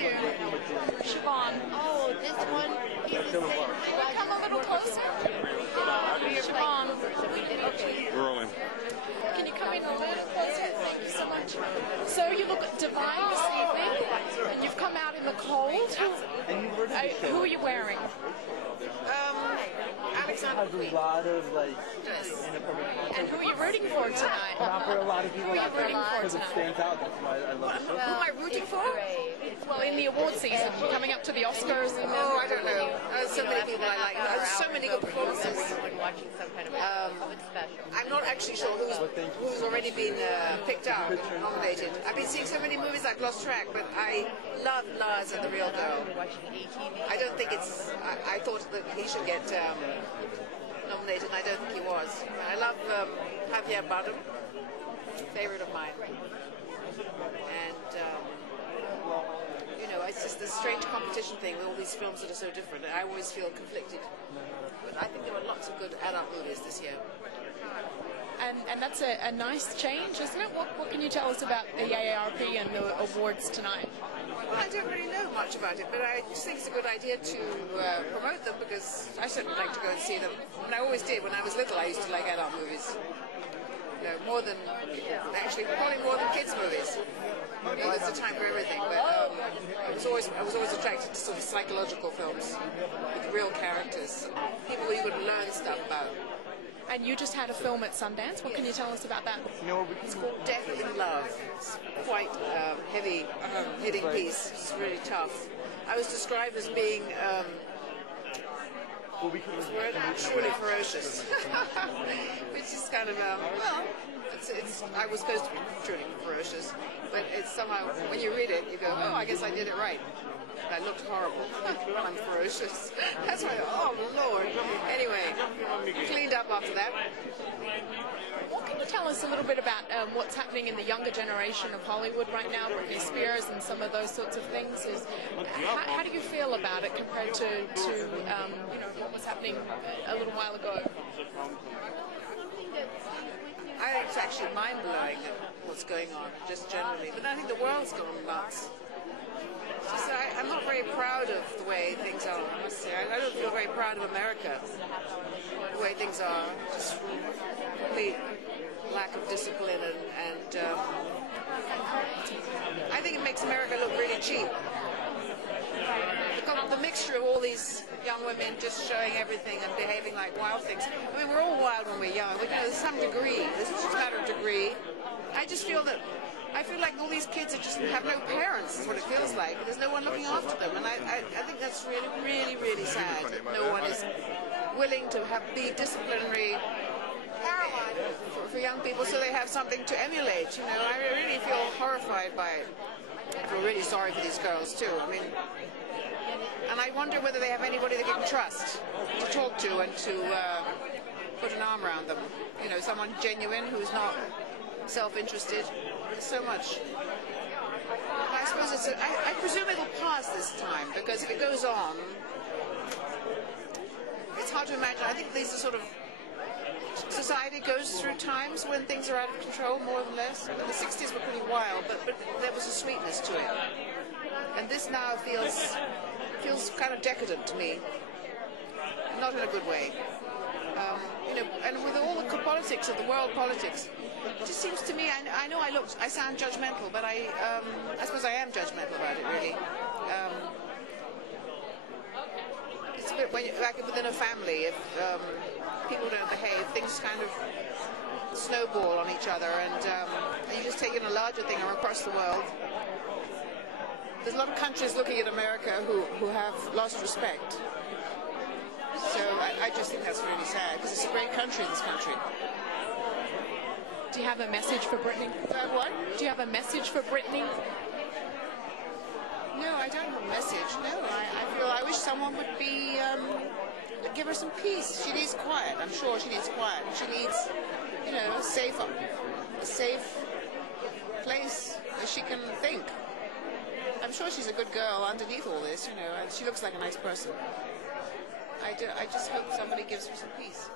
you? Siobhan. Oh, this one. He's the same. Can you come a little closer? Siobhan. Okay. Rolling. Can you come in a little closer? Thank you so much. So you look divine this evening, and you've come out in the cold. Who are you wearing? Alexander Has a lot of like And who are you rooting for tonight? not for a lot of people Who are you rooting for because it tonight? stands out. That's why I love it. Who am I rooting for? Well, in the award season, coming up to the Oscars. Oh, I don't know. So many people I like. There's so many good performances. I'm not actually sure who's already been picked up, nominated. I've been seeing so many movies I've lost track, but I love Lars and the Real Girl. I don't think it's. I thought that he should get nominated, and I don't think he was. I love Javier Bardem, favorite of mine, and you know, it's just this strange competition thing with all these films that are so different. I always feel conflicted, but I think there were lots of good adult movies this year. And that's a nice change, isn't it? What can you tell us about the AARP and the awards tonight? Well, I don't really know much about it, but I just think it's a good idea to promote them because I certainly like to go and see them. And I always did. When I was little, I used to like adult movies. You know, more than, actually, probably more than kids' movies. You know, there's a time for everything, but I was always attracted to sort of psychological films with real characters, people who you could learn stuff about. And you just had a film at Sundance. What can you tell us about that? It's called Death in Love. It's quite heavy hitting piece. It's really tough. I was described as being truly ferocious, which is kind of well, I was supposed to be truly ferocious, but it's somehow when you read it, you go, oh, I guess I did it right. I looked horrible. I'm ferocious. That's why, oh Lord. Anyway, cleaned up after that. What can you tell us a little bit about what's happening in the younger generation of Hollywood right now, Britney Spears and some of those sorts of things? How do you feel about it compared to you know, what was happening a little while ago? I think it's actually mind-blowing what's going on, just generally. But I think the world's gone nuts. So I'm not very proud of the way things are, I must say. I don't feel very proud of America, the way things are. Just complete lack of discipline and I think it makes America look really cheap. The mixture of all these young women just showing everything and behaving like wild things. I mean, we're all wild when we're young. There's some degree. This is just a matter of degree. I feel like all these kids have no parents, is what it feels like. There's no one looking after them, and I think that's really, really, really sad that no one is willing to be disciplinary for young people so they have something to emulate. You know, I really feel horrified by it. I feel really sorry for these girls too. I mean, and I wonder whether they have anybody they can trust to talk to and to put an arm around them. You know, someone genuine who's not self-interested. There's so much. I suppose I presume it'll pass this time, because if it goes on, it's hard to imagine. I think these are sort of, society goes through times when things are out of control, more than less. The 60s were pretty wild, but there was a sweetness to it. And this now feels kind of decadent to me, not in a good way. You know, and with all the politics of the world politics, it just seems to me, I know I sound judgmental, but I suppose I am judgmental about it, really. It's a bit like within a family, if people don't behave, things kind of snowball on each other, and you just take in a larger thing or across the world. There's a lot of countries looking at America who have lost respect. So I just think that's really sad, because it's a great country, this country. Do you have a message for Britney? What? Do you have a message for Britney? No, I don't have a message. No, I wish someone would give her some peace. She needs quiet. I'm sure she needs quiet. She needs, you know, a safe place where she can think. I'm sure she's a good girl underneath all this, you know, and she looks like a nice person. I just hope somebody gives her some peace.